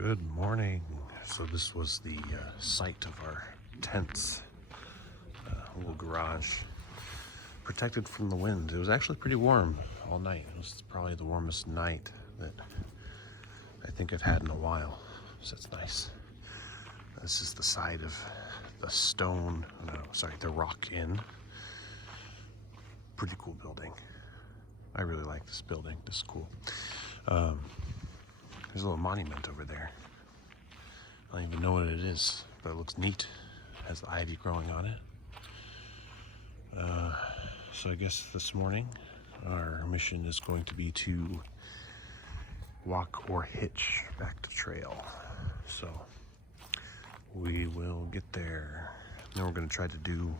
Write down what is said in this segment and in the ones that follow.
Good morning. So this was the site of our tents, little garage, protected from the wind. It was actually pretty warm all night. It was probably the warmest night that I think I've had in a while, so that's nice. This is the side of the rock inn. Pretty cool building. I really like this building. This is cool. There's a little monument over there. I don't even know what it is, but it looks neat. It has the ivy growing on it. So I guess this morning our mission is going to be to walk or hitch back to trail. So we will get there. Then we're going to try to do,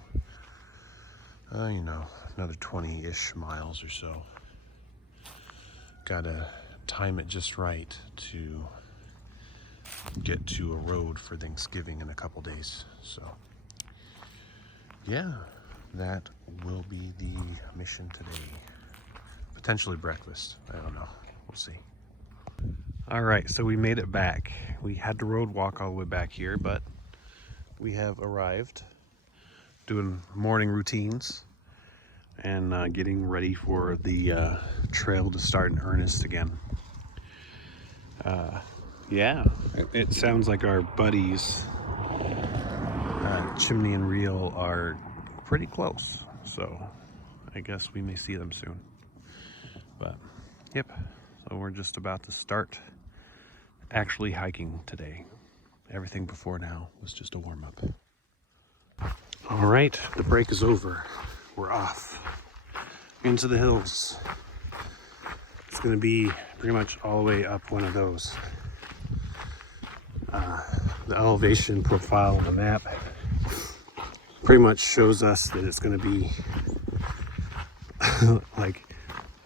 another 20-ish miles or so. Gotta time it just right to get to a road for Thanksgiving in a couple days. So yeah, that will be the mission today. Potentially breakfast, I don't know, we'll see. All right, so we made it back. We had to road walk all the way back here, but we have arrived, doing morning routines and getting ready for the trail to start in earnest again. Yeah, it sounds like our buddies, Chimney and Reel, are pretty close, so I guess we may see them soon. But yep, so we're just about to start actually hiking today. Everything before now was just a warm-up. All right, the break is over. We're off into the hills. It's gonna be pretty much all the way up one of those. The elevation profile on the map pretty much shows us that it's going to be like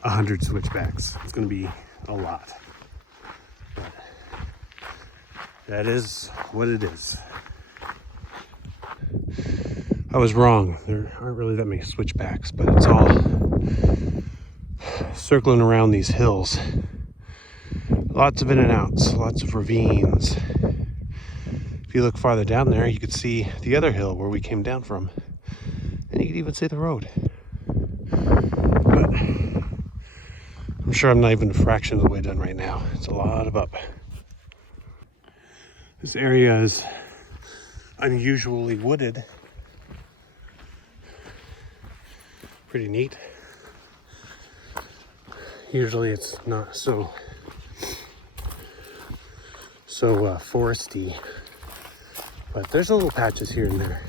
100 switchbacks. It's going to be a lot. But that is what it is. I was wrong. There aren't really that many switchbacks, but it's all circling around these hills. Lots of in and outs, lots of ravines. If you look farther down there, you could see the other hill where we came down from, and you could even see the road. But I'm sure I'm not even a fraction of the way done right now. It's a lot of up. This area is unusually wooded. Pretty neat. Usually it's not so foresty, but there's little patches here and there.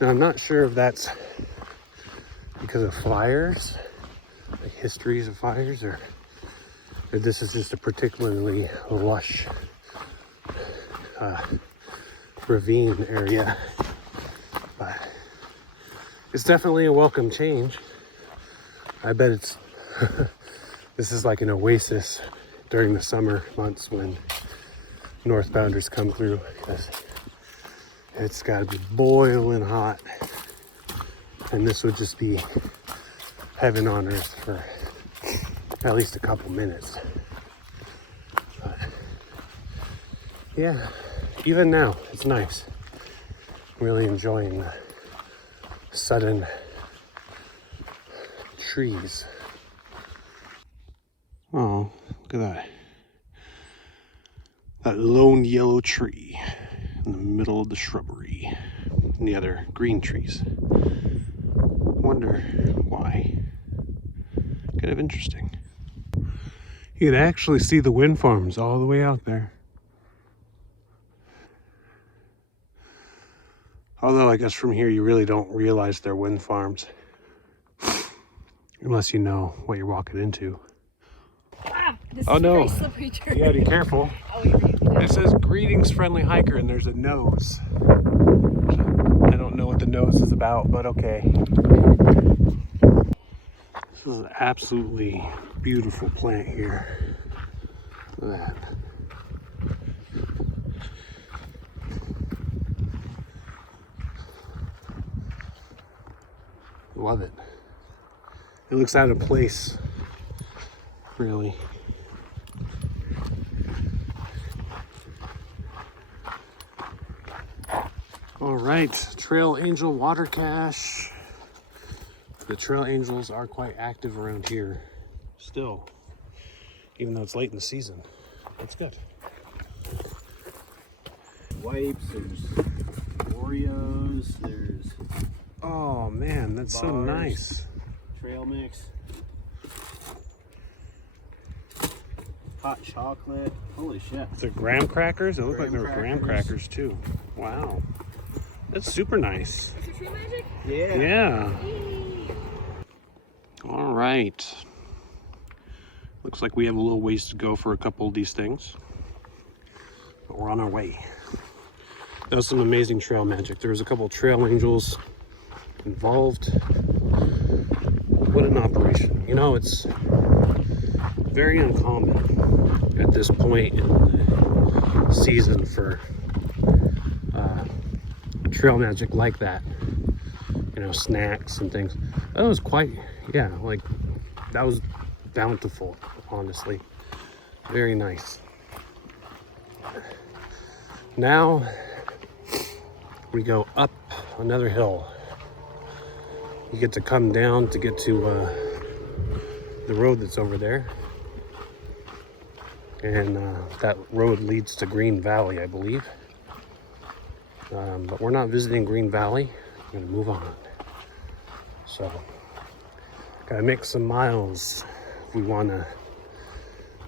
Now I'm not sure if that's because of fires, like histories of fires, or if this is just a particularly lush ravine area, but it's definitely a welcome change. I bet it's this is like an oasis during the summer months when northbounders come through, because it's got to be boiling hot, and this would just be heaven on earth for at least a couple minutes. But yeah, even now it's nice. Really enjoying the sudden trees. Oh, look at that. That lone yellow tree in the middle of the shrubbery and the other green trees. Wonder why. Kind of interesting. You can actually see the wind farms all the way out there. Although I guess from here you really don't realize they're wind farms unless you know what you're walking into. This is a very slippery turn. You gotta be careful. It says greetings friendly hiker, and there's a nose. I don't know what the nose is about, but okay. This is an absolutely beautiful plant here. Look at that. Love it. It looks out of place, really. All right, Trail Angel water cache. The Trail Angels are quite active around here still, even though it's late in the season. That's good. Wipes, there's Oreos, there's Oh man, that's so bars, nice. trail mix, hot chocolate. Holy shit. Is it graham crackers? It looked like Graham there were graham crackers. crackers too. Wow. That's super nice. Is it true magic? Yeah. Yeah. Yay. All right. Looks like we have a little ways to go for a couple of these things, but we're on our way. That was some amazing trail magic. There was a couple of Trail Angels involved. What an operation. You know, it's very uncommon at this point in the season for trail magic like that. You know, snacks and things. That was quite, yeah, like that was bountiful, honestly. Very nice. Now we go up another hill. You get to come down to get to the road that's over there. And that road leads to Green Valley, I believe. But we're not visiting Green Valley. We're gonna move on. So, gotta make some miles if we wanna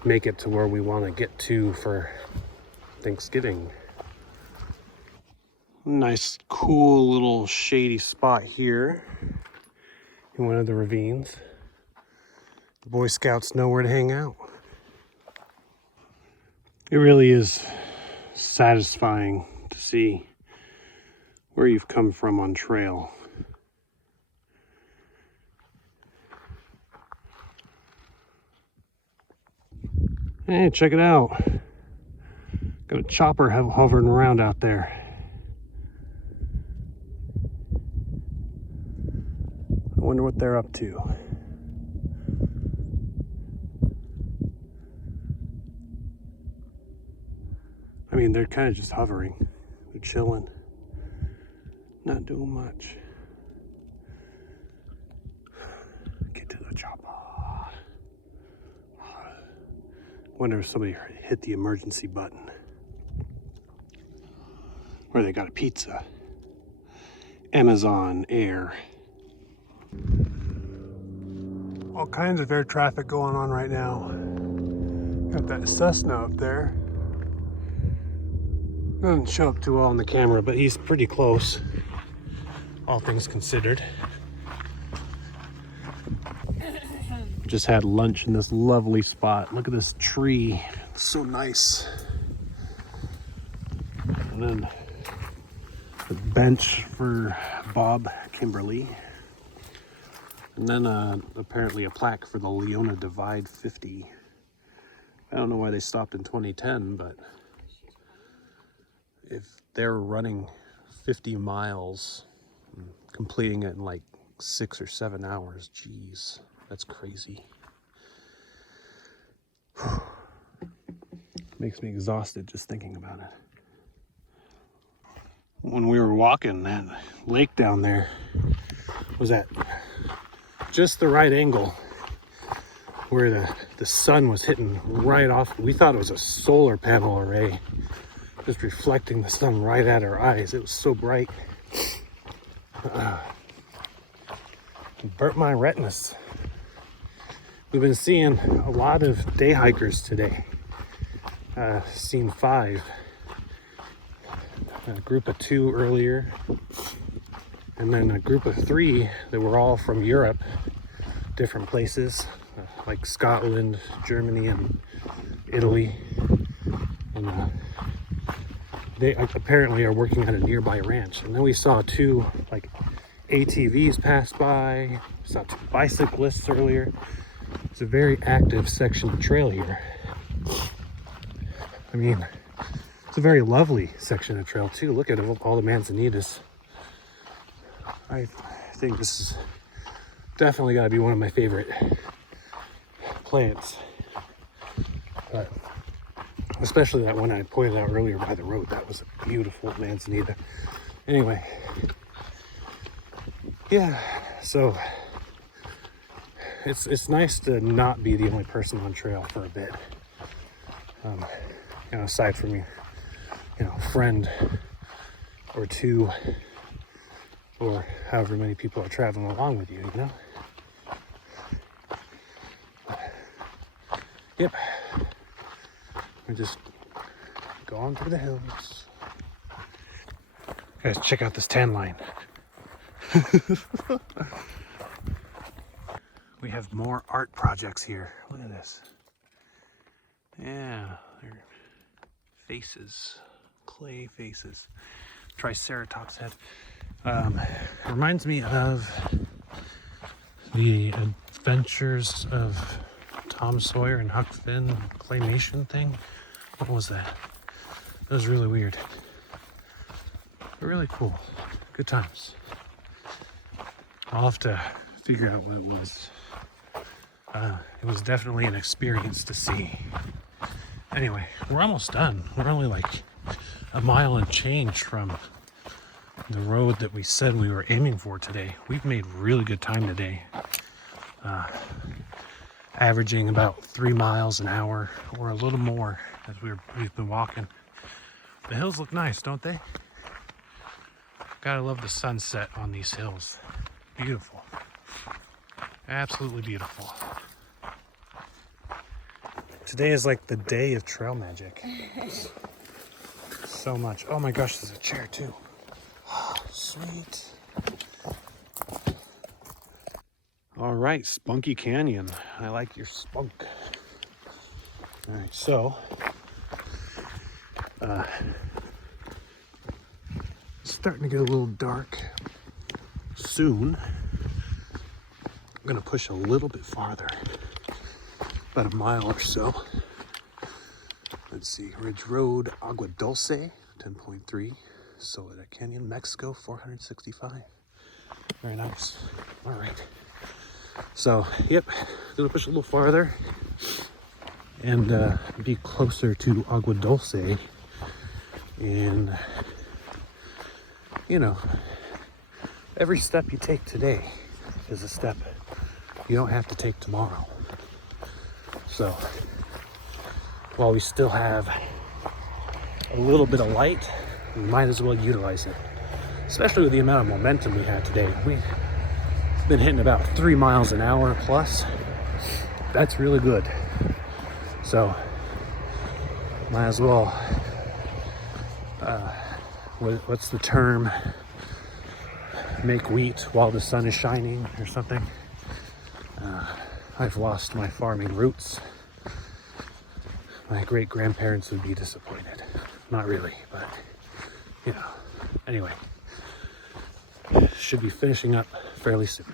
make it to where we wanna get to for Thanksgiving. Nice, cool little shady spot here in one of the ravines. The Boy Scouts know where to hang out. It really is satisfying to see where you've come from on trail. Hey, check it out. Got a chopper hovering around out there. I wonder what they're up to. I mean, they're kind of just hovering. They're chilling. Not doing much. Get to the chopper. Wonder if somebody hit the emergency button. Or they got a pizza. Amazon Air. All kinds of air traffic going on right now. Got that Cessna up there. Doesn't show up too well on the camera, but he's pretty close, all things considered. Just had lunch in this lovely spot. Look at this tree, it's so nice. And then a bench for Bob Kimberly. And then apparently a plaque for the Leona Divide 50. I don't know why they stopped in 2010, but if they're running 50 miles, completing it in like 6 or 7 hours, geez, that's crazy. Makes me exhausted just thinking about it. When we were walking, that lake down there was at just the right angle where the sun was hitting right off. We thought it was a solar panel array, just reflecting the sun right at our eyes. It was so bright. It burnt my retinas. We've been seeing a lot of day hikers today. Seen 5. A group of 2 earlier, and then a group of 3 that were all from Europe, different places, like Scotland, Germany, and Italy. And they apparently are working at a nearby ranch. And then we saw 2 like ATVs pass by. We saw 2 bicyclists earlier. It's a very active section of trail here. I mean, it's a very lovely section of trail too. Look at all the manzanitas. I think this is definitely got to be one of my favorite plants. But especially that one I pointed out earlier by the road. That was a beautiful manzanita. Anyway, yeah, so it's nice to not be the only person on trail for a bit. You know, aside from you know, friend or two, or however many people are traveling along with you, you know? Yep. We're just going through the hills. Guys, check out this tan line. We have more art projects here. Look at this. Yeah, they're faces, clay faces. Triceratops head. Reminds me of the Adventures of Tom Sawyer and Huck Finn claymation thing. What was that? That was really weird. But really cool. Good times. I'll have to figure out what it was. It was definitely an experience to see. Anyway, we're almost done. We're only like a mile and change from the road that we said we were aiming for today. We've made really good time today. Averaging about 3 miles an hour or a little more as we've been walking. The hills look nice, don't they? Gotta love the sunset on these hills. Beautiful. Absolutely beautiful. Today is like the day of trail magic. So much. Oh my gosh, there's a chair too. Oh, sweet. All right, Spunky Canyon. I like your spunk. All right, so it's starting to get a little dark soon. I'm gonna push a little bit farther, about a mile or so. Let's see, Ridge Road, Agua Dulce, 10.3, Soledad Canyon, Mexico, 465. Very nice. All right. So, yep, gonna push a little farther and be closer to Agua Dulce. And, you know, every step you take today is a step you don't have to take tomorrow. So, while we still have a little bit of light, we might as well utilize it. Especially with the amount of momentum we had today. We've been hitting about 3 miles an hour plus. That's really good. So, might as well, what's the term? Make wheat while the sun is shining or something. I've lost my farming roots. My great-grandparents would be disappointed. Not really, but, you know. Anyway, should be finishing up fairly soon.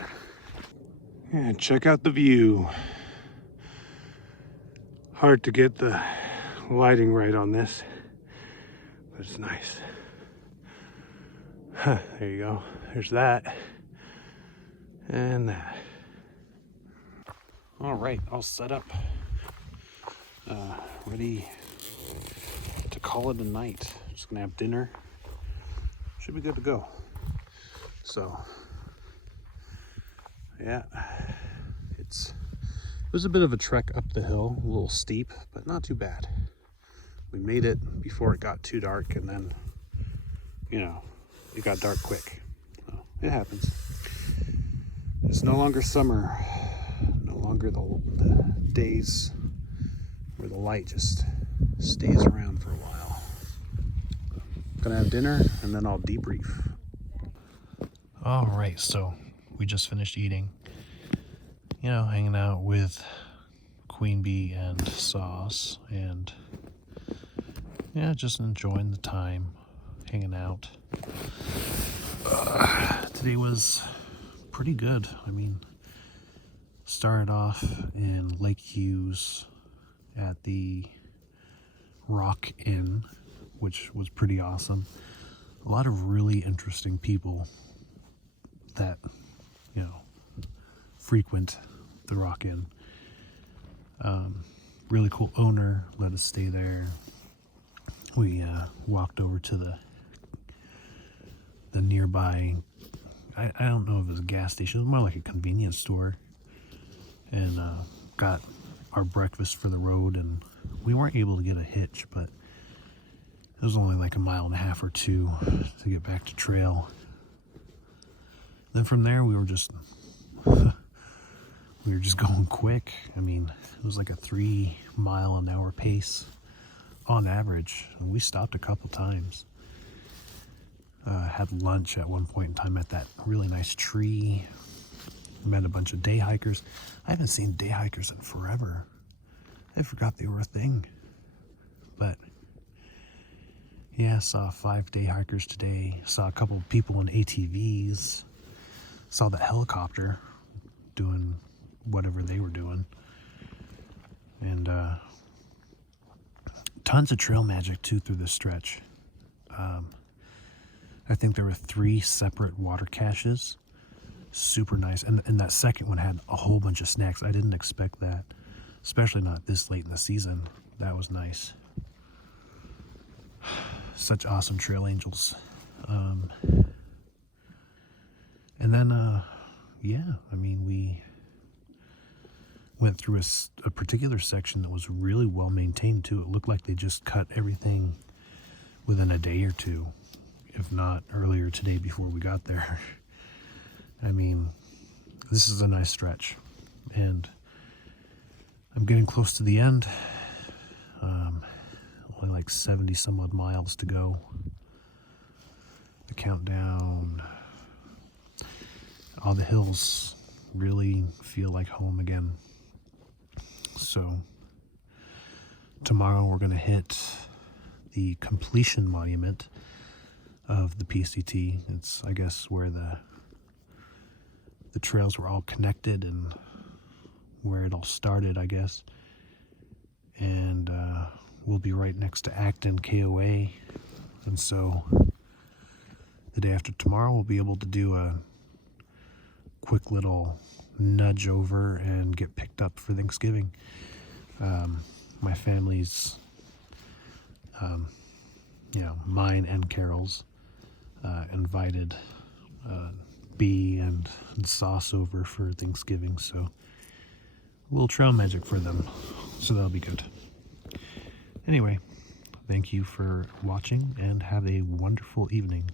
Yeah, check out the view. Hard to get the lighting right on this, but it's nice. There you go. There's that and that. All right, all set up, ready to call it a night. Just gonna have dinner. Should be good to go. So, yeah, it was a bit of a trek up the hill, a little steep, but not too bad. We made it before it got too dark, and then, you know, it got dark quick. So, it happens. It's no longer summer, no longer the days where the light just stays around for a while. Gonna have dinner, and then I'll debrief. All right, so we just finished eating. You know, hanging out with Queen Bee and Sauce, and yeah, just enjoying the time, hanging out. Today was pretty good. I mean, started off in Lake Hughes at the Rock Inn, which was pretty awesome. A lot of really interesting people that, you know, frequent the Rock Inn. Really cool owner, let us stay there. We walked over to the nearby, I don't know if it was a gas station, it was more like a convenience store, and got our breakfast for the road. And we weren't able to get a hitch, but it was only like a mile and a half or two to get back to trail. Then from there we were just going quick. I mean, it was like a 3 mile an hour pace on average. And we stopped a couple times. Had lunch at one point in time at that really nice tree. Met a bunch of day hikers. I haven't seen day hikers in forever. I forgot they were a thing. But yeah, saw 5 day hikers today. Saw a couple of people in ATVs. Saw the helicopter doing whatever they were doing. And tons of trail magic too through this stretch. I think there were 3 separate water caches. Super nice. And that second one had a whole bunch of snacks. I didn't expect that, especially not this late in the season. That was nice. Such awesome trail angels. And then, yeah, I mean, we went through a particular section that was really well maintained too. It looked like they just cut everything within a day or two, if not earlier today before we got there. I mean, this is a nice stretch, and I'm getting close to the end. Only like 70 some odd miles to go. The countdown. All the hills really feel like home again. So tomorrow we're going to hit the completion monument of the PCT. It's, I guess, where the trails were all connected and where it all started, I guess. And we'll be right next to Acton KOA. And so the day after tomorrow, we'll be able to do a quick little nudge over and get picked up for Thanksgiving. My family's, mine and Carol's, invited B and Sauce over for Thanksgiving, so a little trail magic for them, so that'll be good. Anyway, thank you for watching and have a wonderful evening.